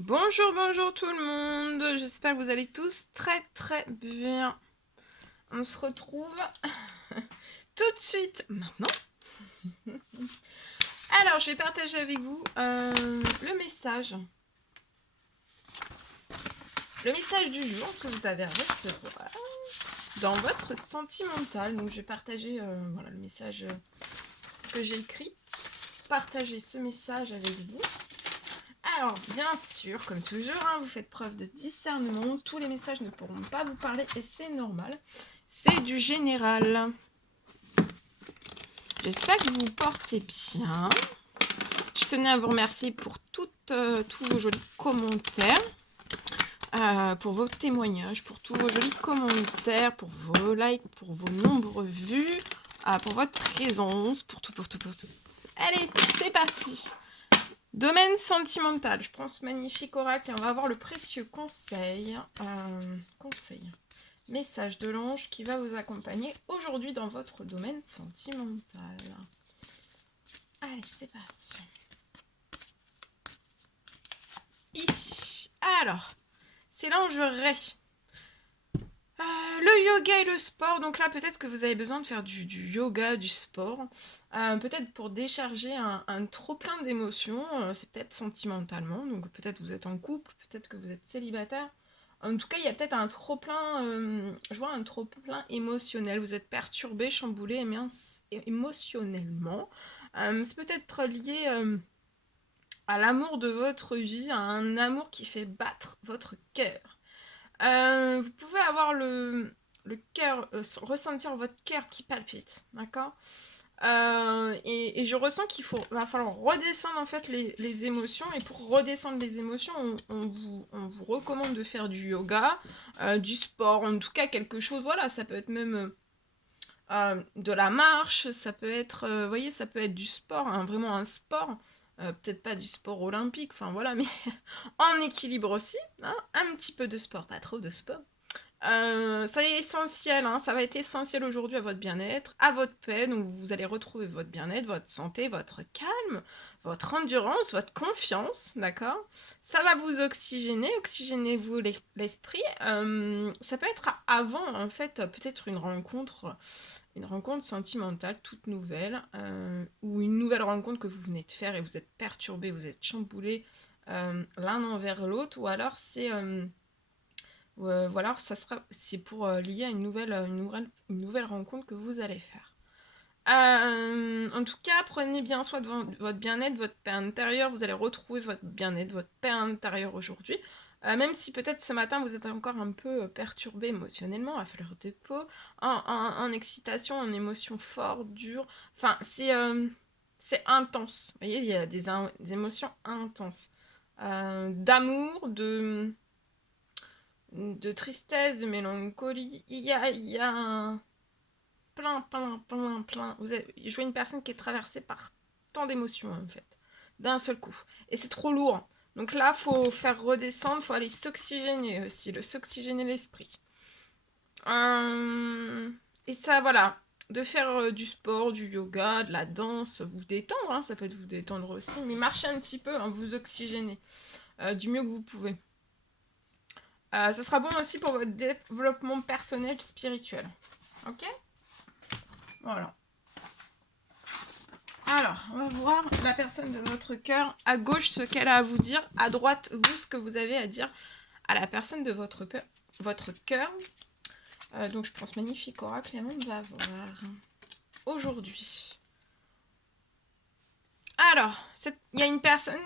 Bonjour, bonjour tout le monde. J'espère que vous allez tous très bien. On se retrouve tout de suite maintenant. Alors, je vais partager avec vous le message. Le message du jour que vous avez à recevoir dans votre sentimental. Donc, je vais partager voilà, le message que j'ai écrit. Partager ce message avec vous. Alors, bien sûr, comme toujours, vous faites preuve de discernement. Tous les messages ne pourront pas vous parler et c'est normal. C'est du général. J'espère que vous vous portez bien. Je tenais à vous remercier pour tous vos jolis commentaires, pour vos témoignages, pour tous vos jolis commentaires, pour vos likes, pour vos nombreuses vues, pour votre présence, pour tout. Allez, c'est parti. Domaine sentimental, je prends ce magnifique oracle et on va voir le précieux conseil. Message de l'ange qui va vous accompagner aujourd'hui dans votre domaine sentimental. Allez, c'est parti. Ici. Alors, c'est l'ange Ré. Le yoga et le sport. Donc là, peut-être que vous avez besoin de faire du yoga, du sport. Peut-être pour décharger un trop-plein d'émotions. C'est peut-être sentimentalement. Donc peut-être vous êtes en couple, peut-être que vous êtes célibataire. En tout cas, il y a peut-être un trop-plein, je vois un trop-plein émotionnel. Vous êtes perturbé, chamboulé émotionnellement. C'est peut-être lié à l'amour de votre vie, à un amour qui fait battre votre cœur. Vous pouvez avoir le cœur, ressentir votre cœur qui palpite, d'accord. Et je ressens va falloir redescendre en fait les émotions. Et pour redescendre les émotions, on vous recommande de faire du yoga, du sport, en tout cas quelque chose. Voilà, ça peut être même de la marche, ça peut être, vous voyez, ça peut être du sport, vraiment un sport. Peut-être pas du sport olympique, enfin voilà, mais en équilibre aussi, hein, un petit peu de sport, pas trop de sport. Ça est essentiel, ça va être essentiel aujourd'hui à votre bien-être, à votre paix. Donc vous allez retrouver votre bien-être, votre santé, votre calme, votre endurance, votre confiance, d'accord. Ça va vous oxygéner vous l'esprit. Ça peut être avant en fait peut-être une rencontre sentimentale toute nouvelle, ou une nouvelle rencontre que vous venez de faire et vous êtes perturbé, vous êtes chamboulé l'un envers l'autre, ou alors voilà, c'est pour lier à une nouvelle rencontre que vous allez faire. En tout cas, prenez bien soin de votre bien-être, votre paix intérieure. Vous allez retrouver votre bien-être, votre paix intérieure aujourd'hui. Même si peut-être ce matin vous êtes encore un peu perturbé émotionnellement, à fleur de peau, en excitation, en émotion forte, dure. Enfin, c'est intense. Vous voyez, il y a des émotions intenses. D'amour, de tristesse, de mélancolie. Il y a un plein. Je vois une personne qui est traversée par tant d'émotions, en fait, d'un seul coup. Et c'est trop lourd. Donc là, faut faire redescendre, faut aller s'oxygéner aussi, s'oxygéner l'esprit. Et ça, voilà, de faire du sport, du yoga, de la danse, vous détendre, ça peut être vous détendre aussi, mais marchez un petit peu, vous oxygéner du mieux que vous pouvez. Ça sera bon aussi pour votre développement personnel spirituel. Ok. Voilà. Alors, on va voir la personne de votre cœur. À gauche, ce qu'elle a à vous dire. À droite, vous, ce que vous avez à dire à la personne de votre cœur. Donc, je prends ce magnifique oracle et on va voir. Aujourd'hui. Alors, il y a une personne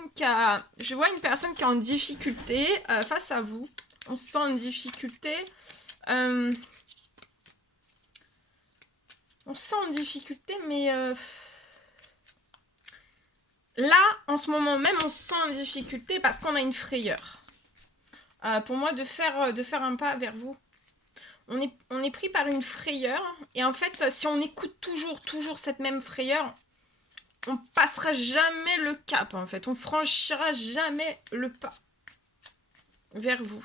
je vois une personne qui est en difficulté face à vous. On se sent en difficulté. On se sent en difficulté, mais là, en ce moment même, on se sent en difficulté parce qu'on a une frayeur. Pour moi, de faire un pas vers vous. On est pris par une frayeur. Et en fait, si on écoute toujours cette même frayeur, on passera jamais le cap, en fait. On franchira jamais le pas vers vous.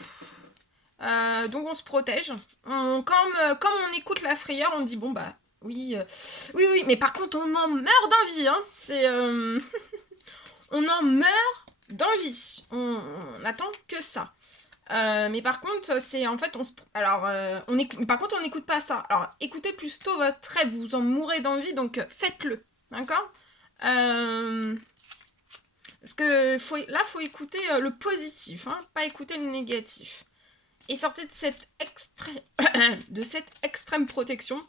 Donc on se protège. Comme on écoute la frayeur, on dit bon bah oui, mais par contre on en meurt d'envie. C'est on en meurt d'envie. On attend que ça. Mais par contre, c'est en fait, par contre, on n'écoute pas ça. Alors, écoutez plutôt votre rêve, vous en mourrez d'envie, donc faites-le, d'accord. Parce que faut écouter le positif, hein, pas écouter le négatif. Et sortez de cette extrême protection.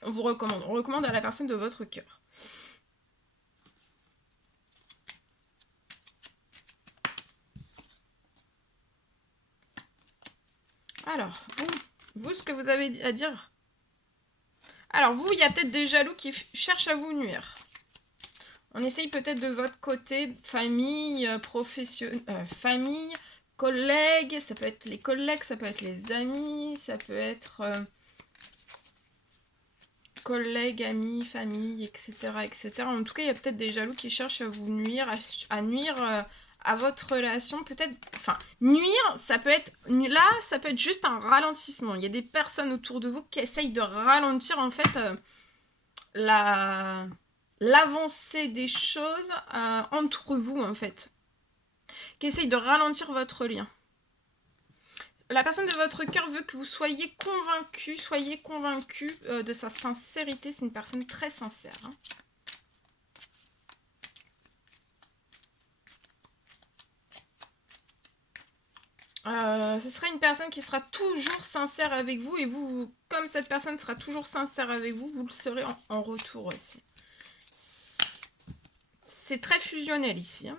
On recommande à la personne de votre cœur. Alors, vous, ce que vous avez à dire. Alors, vous, il y a peut-être des jaloux qui cherchent à vous nuire. On essaye peut-être de votre côté, famille, famille, collègues, ça peut être les collègues, ça peut être les amis, ça peut être collègues, amis, famille, etc., etc. En tout cas, il y a peut-être des jaloux qui cherchent à vous nuire, à nuire à votre relation. Peut-être, enfin, nuire, ça peut être juste un ralentissement. Il y a des personnes autour de vous qui essayent de ralentir, en fait, l'avancée des choses entre vous, en fait. Qui essaye de ralentir votre lien. La personne de votre cœur veut que vous soyez convaincu de sa sincérité. C'est une personne très sincère. Ce sera une personne qui sera toujours sincère avec vous. Et vous, comme cette personne sera toujours sincère avec vous, vous le serez en retour aussi. C'est très fusionnel ici.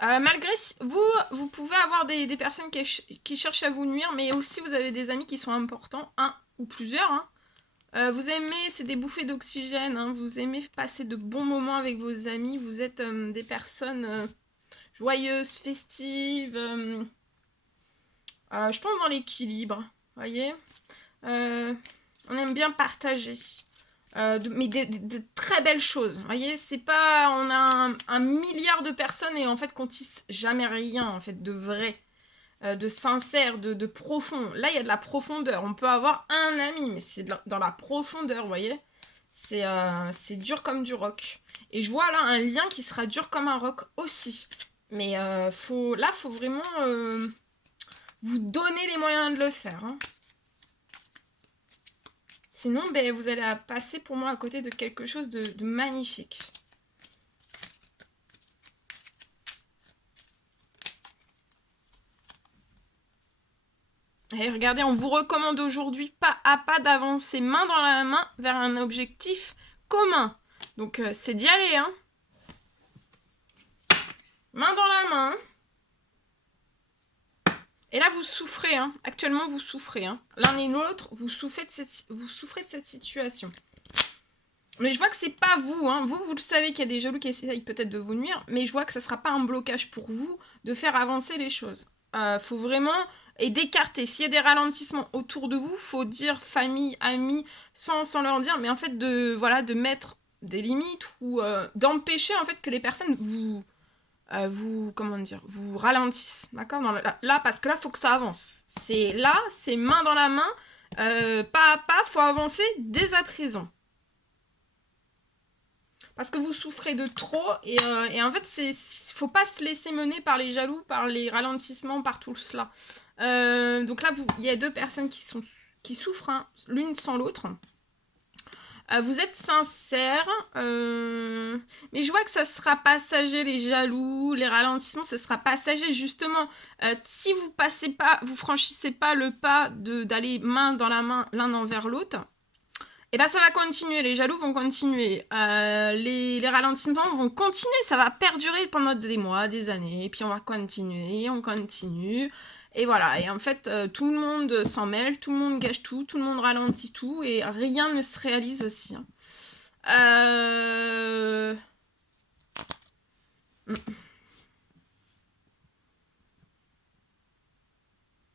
Malgré vous pouvez avoir des personnes qui cherchent à vous nuire, mais aussi vous avez des amis qui sont importants, un ou plusieurs. Vous aimez, c'est des bouffées d'oxygène, vous aimez passer de bons moments avec vos amis, vous êtes des personnes joyeuses, festives, je pense dans l'équilibre, voyez. On aime bien partager. Mais de très belles choses. Vous voyez, c'est pas... On a un milliard de personnes et en fait qu'on tisse jamais rien, en fait, de vrai, de sincère, de profond. Là, il y a de la profondeur. On peut avoir un ami, mais c'est dans la profondeur, vous voyez. C'est dur comme du roc. Et je vois là un lien qui sera dur comme un roc aussi. Mais faut vraiment vous donner les moyens de le faire, Sinon, vous allez passer pour moi à côté de quelque chose de magnifique. Et regardez, on vous recommande aujourd'hui pas à pas d'avancer main dans la main vers un objectif commun. Donc c'est d'y aller, Main dans la main. Et là, vous souffrez, Actuellement, vous souffrez, L'un et l'autre, vous souffrez de cette situation. Mais je vois que c'est pas vous, Vous le savez qu'il y a des jaloux qui essayent peut-être de vous nuire, mais je vois que ça sera pas un blocage pour vous de faire avancer les choses. Faut vraiment... Et d'écarter. S'il y a des ralentissements autour de vous, faut dire famille, amis, sans leur dire, mais en fait, de mettre des limites ou d'empêcher, en fait, que les personnes vous ralentissent, d'accord, là, parce que là, faut que ça avance. C'est main dans la main, pas à pas, faut avancer dès à présent. Parce que vous souffrez de trop, et en fait, faut pas se laisser mener par les jaloux, par les ralentissements, par tout cela. Donc là, il y a deux personnes qui souffrent, l'une sans l'autre. Vous êtes sincère, mais je vois que ça sera passager, les jaloux, les ralentissements, ça sera passager justement. Si vous franchissez pas le pas d'aller main dans la main l'un envers l'autre, et ça va continuer, les jaloux vont continuer, les ralentissements vont continuer, ça va perdurer pendant des mois, des années, et puis on va continuer, on continue. Et voilà, et en fait, tout le monde s'en mêle, tout le monde gâche tout le monde ralentit tout, et rien ne se réalise aussi.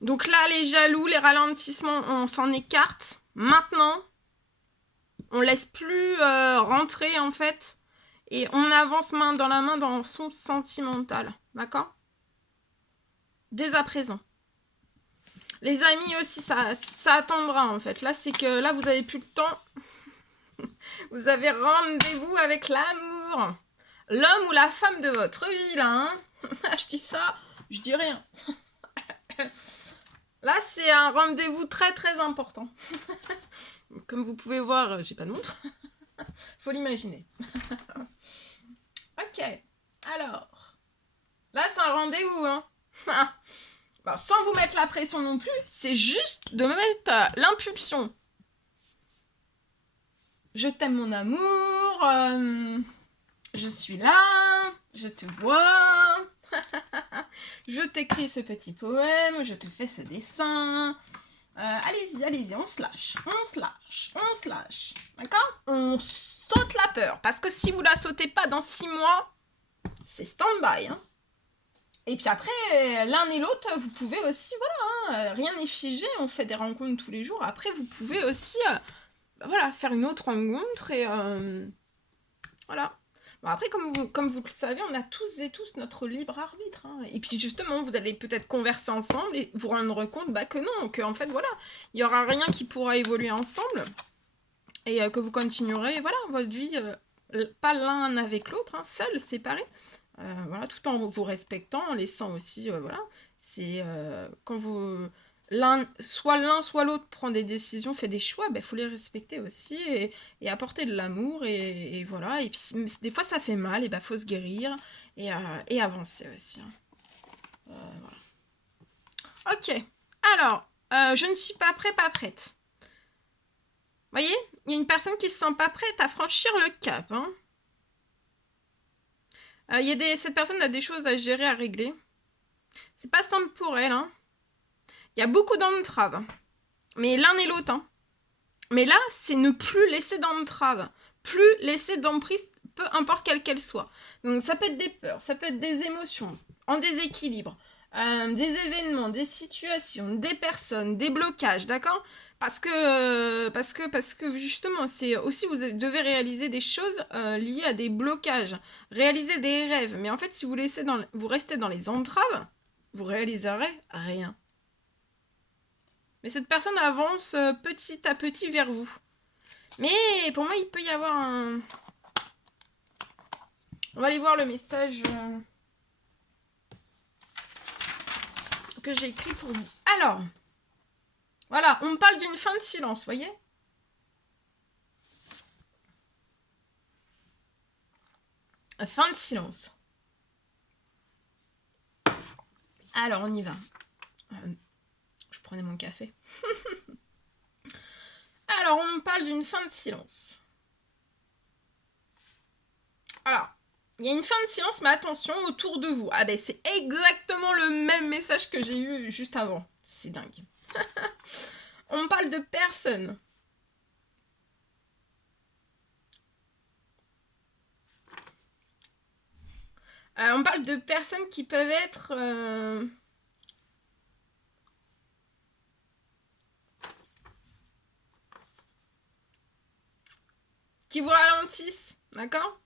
Donc là, les jaloux, les ralentissements, on s'en écarte. Maintenant, on laisse plus rentrer, en fait, et on avance main dans la main dans son sentimental, d'accord ? Dès à présent. Les amis aussi, ça attendra en fait. Là, c'est que là, vous avez plus le temps. Vous avez rendez-vous avec l'amour. l'homme ou la femme de votre vie, là, hein. Je dis ça, je dis rien. Là, c'est un rendez-vous très très important. Comme vous pouvez voir, j'ai pas de montre. Faut l'imaginer. Ok, alors. Là, c'est un rendez-vous, hein. Bon, sans vous mettre la pression non plus, c'est juste de me mettre l'impulsion. Je t'aime mon amour, je suis là, je te vois, je t'écris ce petit poème, je te fais ce dessin. Allez-y, allez-y, on se lâche, on se lâche, on se lâche. D'accord? On saute la peur, parce que si vous la sautez pas dans 6 mois, c'est stand-by, hein. Et puis après, l'un et l'autre, vous pouvez aussi, voilà, hein, rien n'est figé, on fait des rencontres tous les jours. Après, vous pouvez aussi, voilà, faire une autre rencontre et voilà. Bon, après, comme vous le savez, on a tous et tous notre libre arbitre, hein. Et puis justement, vous allez peut-être converser ensemble et vous rendre compte que non, qu'en fait, voilà, il n'y aura rien qui pourra évoluer ensemble et que vous continuerez, voilà, votre vie, pas l'un avec l'autre, hein, seul, séparés. Voilà, tout en vous respectant, en laissant aussi, voilà, c'est quand vous soit l'un soit l'autre prend des décisions, fait des choix, il faut les respecter aussi et apporter de l'amour et voilà. Et puis des fois ça fait mal, et faut se guérir et avancer aussi, hein. Voilà. Ok. Alors, je ne suis pas prêt, pas prête. Vous voyez, il y a une personne qui se sent pas prête à franchir le cap, hein. Cette personne a des choses à gérer, à régler. C'est pas simple pour elle, hein. Il y a beaucoup d'entraves. Mais l'un et l'autre, hein. Mais là, c'est ne plus laisser d'entraves. Plus laisser d'emprise, peu importe quelle qu'elle soit. Donc ça peut être des peurs, ça peut être des émotions en déséquilibre, des événements, des situations, des personnes, des blocages, d'accord? Parce que justement, c'est aussi vous devez réaliser des choses liées à des blocages, réaliser des rêves. Mais en fait, si vous restez dans les entraves, vous réaliserez rien. Mais cette personne avance petit à petit vers vous. Mais pour moi, il peut y avoir un... On va aller voir le message que j'ai écrit pour vous. Alors, voilà, on parle d'une fin de silence, voyez? Fin de silence. Alors, on y va. Je prenais mon café. Alors, on parle d'une fin de silence. Alors, il y a une fin de silence, mais attention, autour de vous. Ah ben, c'est exactement le même message que j'ai eu juste avant. C'est dingue. On parle de personnes. On parle de personnes qui peuvent être... qui vous ralentissent, d'accord?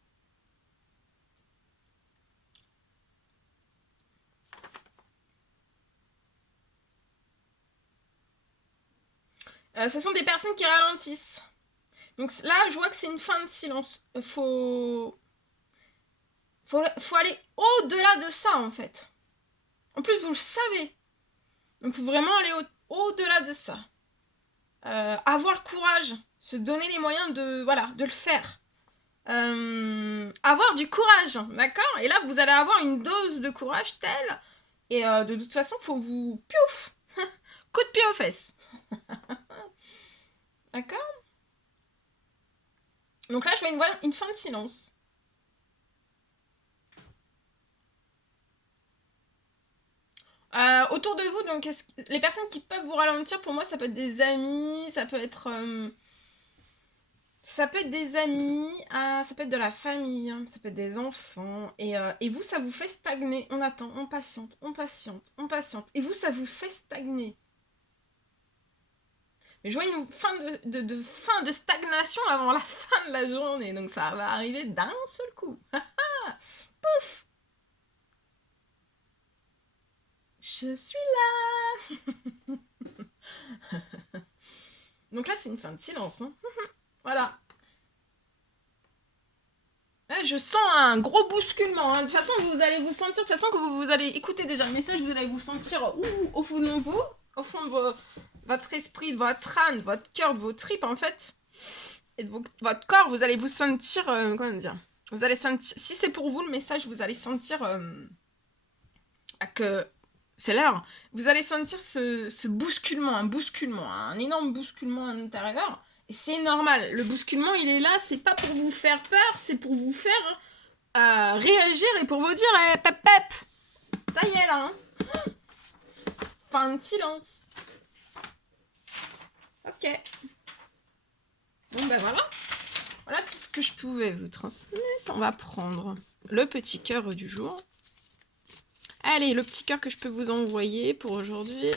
Ce sont des personnes qui ralentissent. Donc là, je vois que c'est une fin de silence. Faut aller au-delà de ça, en fait. En plus, vous le savez. Donc, il faut vraiment aller au-delà de ça. Avoir le courage, se donner les moyens de le faire. Avoir du courage, d'accord? Et là, vous allez avoir une dose de courage telle. Et de toute façon, il faut vous... Piouf! Coup de pied aux fesses. D'accord? Donc là, je vois une fin de silence. Autour de vous, donc les personnes qui peuvent vous ralentir, pour moi, ça peut être des amis, ça peut être des amis, ça peut être de la famille, hein, ça peut être des enfants, et vous, ça vous fait stagner. On attend, on patiente, on patiente, on patiente, et vous, ça vous fait stagner. Mais je vois une fin fin de stagnation avant la fin de la journée, donc ça va arriver d'un seul coup. Pouf! Je suis là. Donc là, c'est une fin de silence, hein. Voilà. Ouais, je sens un gros bousculement. Hein. De toute façon, vous allez vous sentir, de toute façon, que vous allez écouter déjà le message, vous allez vous sentir au fond de vous, au fond de votre esprit, de votre âme, de votre cœur, de vos tripes en fait, et de votre corps, vous allez vous sentir, comment dire, vous allez sentir, si c'est pour vous le message, vous allez sentir que c'est l'heure. Vous allez sentir ce bousculement, un énorme bousculement à l'intérieur. Et c'est normal. Le bousculement, il est là, c'est pas pour vous faire peur, c'est pour vous faire réagir et pour vous dire pep pep, ça y est là. Hein. Fin de silence. Ok. Bon ben voilà. Voilà tout ce que je pouvais vous transmettre. On va prendre le petit cœur du jour. Allez, le petit cœur que je peux vous envoyer pour aujourd'hui.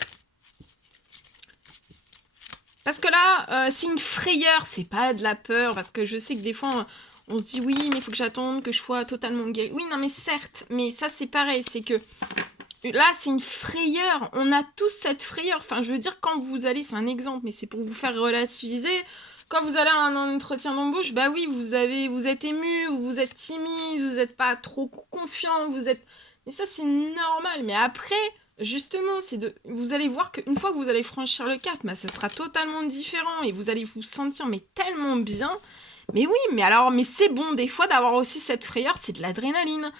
Parce que là, c'est une frayeur, c'est pas de la peur. Parce que je sais que des fois, on se dit oui, mais il faut que j'attende que je sois totalement guérie. Oui, non, mais certes, mais ça c'est pareil, c'est que là, c'est une frayeur. On a tous cette frayeur. Enfin, je veux dire, quand vous allez, c'est un exemple, mais c'est pour vous faire relativiser. Quand vous allez à un entretien d'embauche, bah oui, vous êtes ému, vous êtes timide, vous n'êtes pas trop confiant, vous êtes... Mais ça, c'est normal. Mais après, justement, vous allez voir qu'une fois que vous allez franchir le cap, bah, ça sera totalement différent et vous allez vous sentir mais tellement bien. Mais oui, mais c'est bon des fois d'avoir aussi cette frayeur, c'est de l'adrénaline.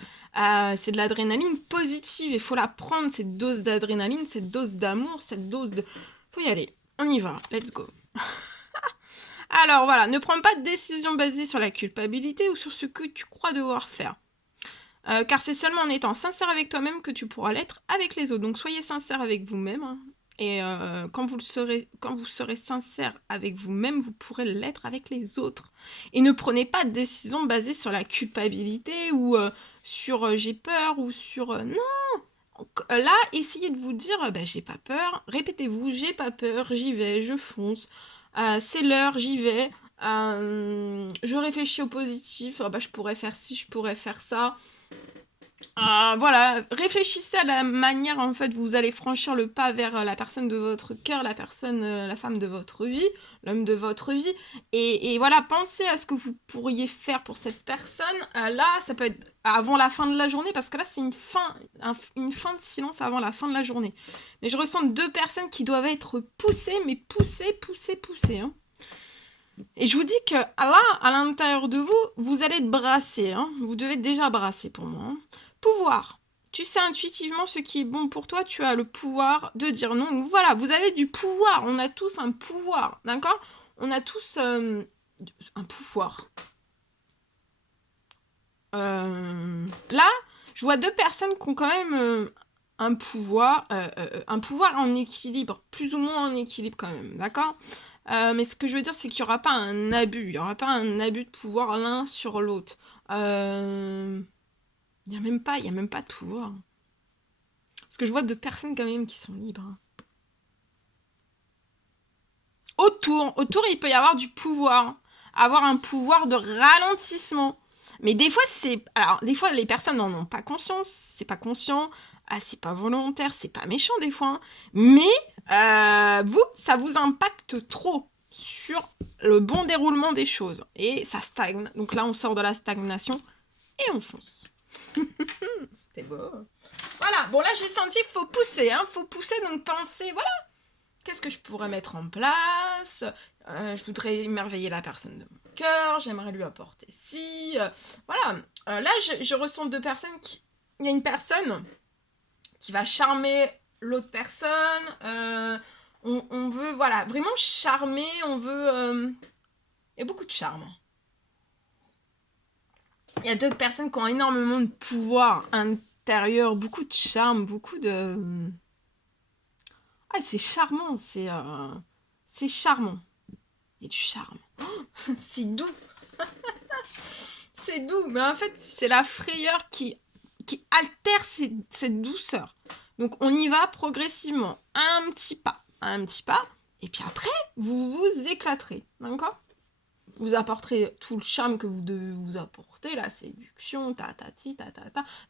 C'est de l'adrénaline positive. Il faut la prendre, cette dose d'adrénaline, cette dose d'amour, cette dose de... Faut y aller. On y va. Let's go. Alors voilà, ne prends pas de décision basée sur la culpabilité ou sur ce que tu crois devoir faire. Car c'est seulement en étant sincère avec toi-même que tu pourras l'être avec les autres. Donc soyez sincère avec vous-même. Hein. Et quand vous serez sincère avec vous-même, vous pourrez l'être avec les autres. Et ne prenez pas de décision basée sur la culpabilité ou sur j'ai peur ou sur non. Là, essayez de vous dire j'ai pas peur. Répétez-vous, j'ai pas peur, j'y vais, je fonce. C'est l'heure, j'y vais. Je réfléchis au positif. Je pourrais faire ci, je pourrais faire ça. Voilà, réfléchissez à la manière en fait vous allez franchir le pas vers la personne de votre cœur, la femme de votre vie, l'homme de votre vie, et voilà, pensez à ce que vous pourriez faire pour cette personne. Là, ça peut être avant la fin de la journée, parce que là c'est une fin de silence avant la fin de la journée. Mais je ressens 2 personnes qui doivent être poussées, mais poussées. Hein. Et je vous dis que là, à l'intérieur de vous, vous allez être brassé. Hein. Vous devez être déjà brassé pour moi. Hein. Pouvoir. Tu sais intuitivement ce qui est bon pour toi, tu as le pouvoir de dire non. Voilà, vous avez du pouvoir. On a tous un pouvoir, d'accord ? On a tous un pouvoir. Là, je vois 2 personnes qui ont quand même un pouvoir en équilibre, plus ou moins en équilibre quand même, d'accord ? Mais ce que je veux dire, c'est qu'il n'y aura pas un abus. Il n'y aura pas un abus de pouvoir l'un sur l'autre. Il n'y a même pas de pouvoir. Parce que je vois 2 personnes quand même qui sont libres. Autour, il peut y avoir du pouvoir. Avoir un pouvoir de ralentissement. Mais des fois, des fois, les personnes n'en ont pas conscience. C'est pas conscient. C'est pas volontaire. C'est pas méchant, des fois. Hein. Mais, ça vous impacte trop sur le bon déroulement des choses. Et ça stagne. Donc là, on sort de la stagnation et on fonce. C'est beau. Voilà, bon là j'ai senti qu'il faut pousser, hein. Faut pousser, donc penser, voilà, qu'est-ce que je pourrais mettre en place ? Je voudrais émerveiller la personne de mon cœur, j'aimerais lui apporter ci, voilà. Là je ressens 2 personnes il y a une personne qui va charmer l'autre personne, on veut, voilà, vraiment charmer, on veut... Il y a beaucoup de charme. Il y a 2 personnes qui ont énormément de pouvoir intérieur, beaucoup de charme, beaucoup de... c'est charmant, c'est charmant. Il y a du charme. Oh, c'est doux. C'est doux, mais en fait, c'est la frayeur qui altère cette douceur. Donc, on y va progressivement, un petit pas, et puis après, vous vous éclaterez, d'accord ? Vous apporterez tout le charme que vous devez vous apporter, la séduction,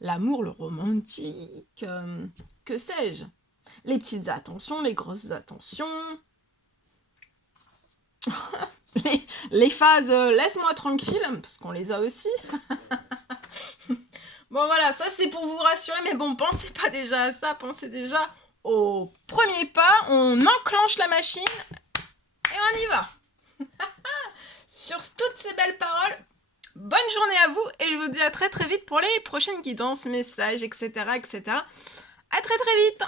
l'amour, le romantique, que sais-je ? Les petites attentions, les grosses attentions. les phases laisse-moi tranquille, parce qu'on les a aussi. Bon voilà, ça c'est pour vous rassurer, mais bon, pensez pas déjà à ça, pensez déjà au premier pas, on enclenche la machine et on y va. Sur toutes ces belles paroles, bonne journée à vous et je vous dis à très très vite pour les prochaines guidances, messages, etc. etc. À très très vite.